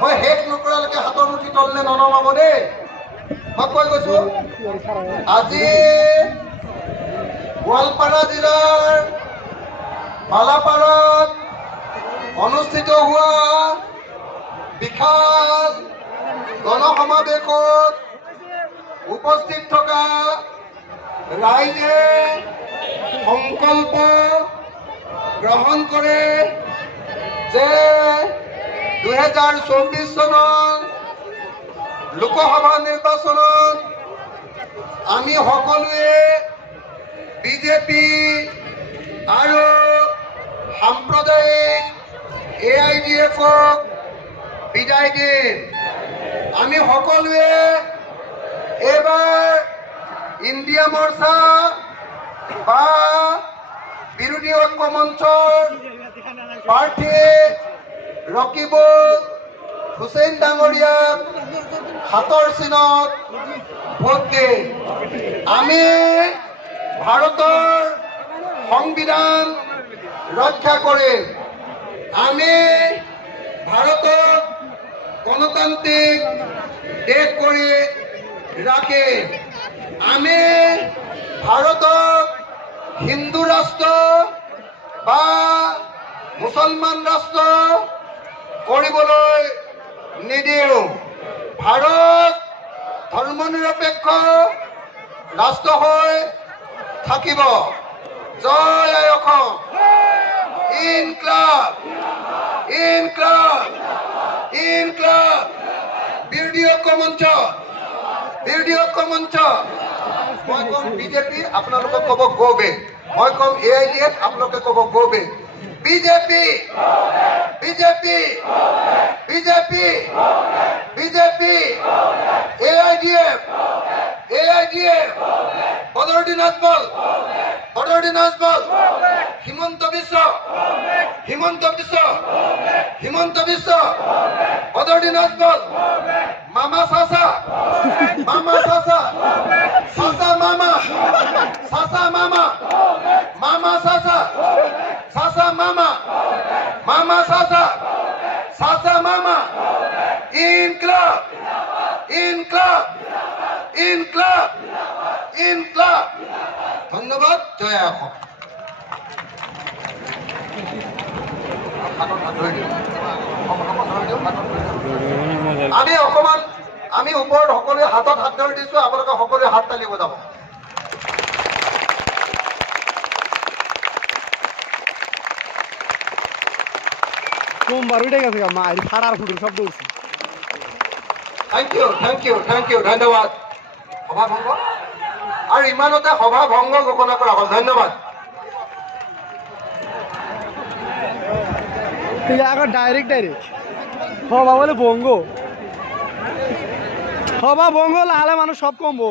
মই শেষ নকৰালৈকে হাতৰ মুঠি তললে ননমাব দেই। মই কৈ গৈছো আজি গোৱালপাৰা জিলাৰ বালাপাৰাত অনুষ্ঠিত হোৱা বিশাল গণসমাৱেশত উপস্থিত থকা ৰাইজে সংকল্প গ্ৰহণ কৰে যে 2024 চনৰ লোকসভা নিৰ্বাচনত আমি সকলোৱে বিজেপি আৰু সাম্প্ৰদায়িক AIDF-ক বিদায় দিম। আমি সকলোৱে এইবাৰ ইণ্ডিয়া মৰ্চা বা বিৰোধী ঐক্য মঞ্চৰ প্ৰাৰ্থী ৰকিব হুছেইন ডাঙৰীয়াক হাতৰ চিনত ভোট দিম। আমি ভাৰতৰ সংবিধান ৰক্ষা কৰিম। আমি ভাৰতক গণতান্ত্ৰিক দেশ কৰি ৰাখিম। আমি ভাৰতক হিন্দু ৰাষ্ট্ৰ বা মুছলমান ৰাষ্ট্ৰ কৰিবলৈ নিদিওঁ। ভাৰত ধৰ্মনিৰপেক্ষ ৰাষ্ট্ৰ হৈ থাকিব। জয় আই অসম। ইনকলাব ইনকলাব ইনকলাব। বিৰোধী ঐক্য মঞ্চ বিৰোধী ঐক্য মঞ্চ। মই কম বিজেপি, আপোনালোকে ক'ব গো বে। মই কম AIDF, আপোনালোকে ক'ব গো বে। BJP BJP BJP BJP AIDF AIDF। Badruddin Ajmal Badruddin Ajmal. Himanta Biswa Himanta Biswa Himanta Biswa. Badruddin Ajmal. মামা চাচা মামা চাচা চাচা মামা চাচা মামা মামা চাচা চাচা মামা মামা চাচা চাচা মামা। ইনকলাব ইনকলাব ইনকলাব ইনকলাব। ধন্যবাদ। জয় অসম। আমি অকমান আমি ওপৰত সকলোৱে হাতত হাত ধৰি দিছো। আপোনালোকে সকলোৱে হাত তালি বজাব। Thank you thank you thank you. ধন্যবাদ। সভা ভংগ আৰু ইমানতে সভা ভংগ ঘোষণা কৰা হ'ল। ধন্যবাদ। ডাইৰেক্ট সভা বলে ভঙ্গ সভা ভঙ্গ লালে মানুষ সব কমবো।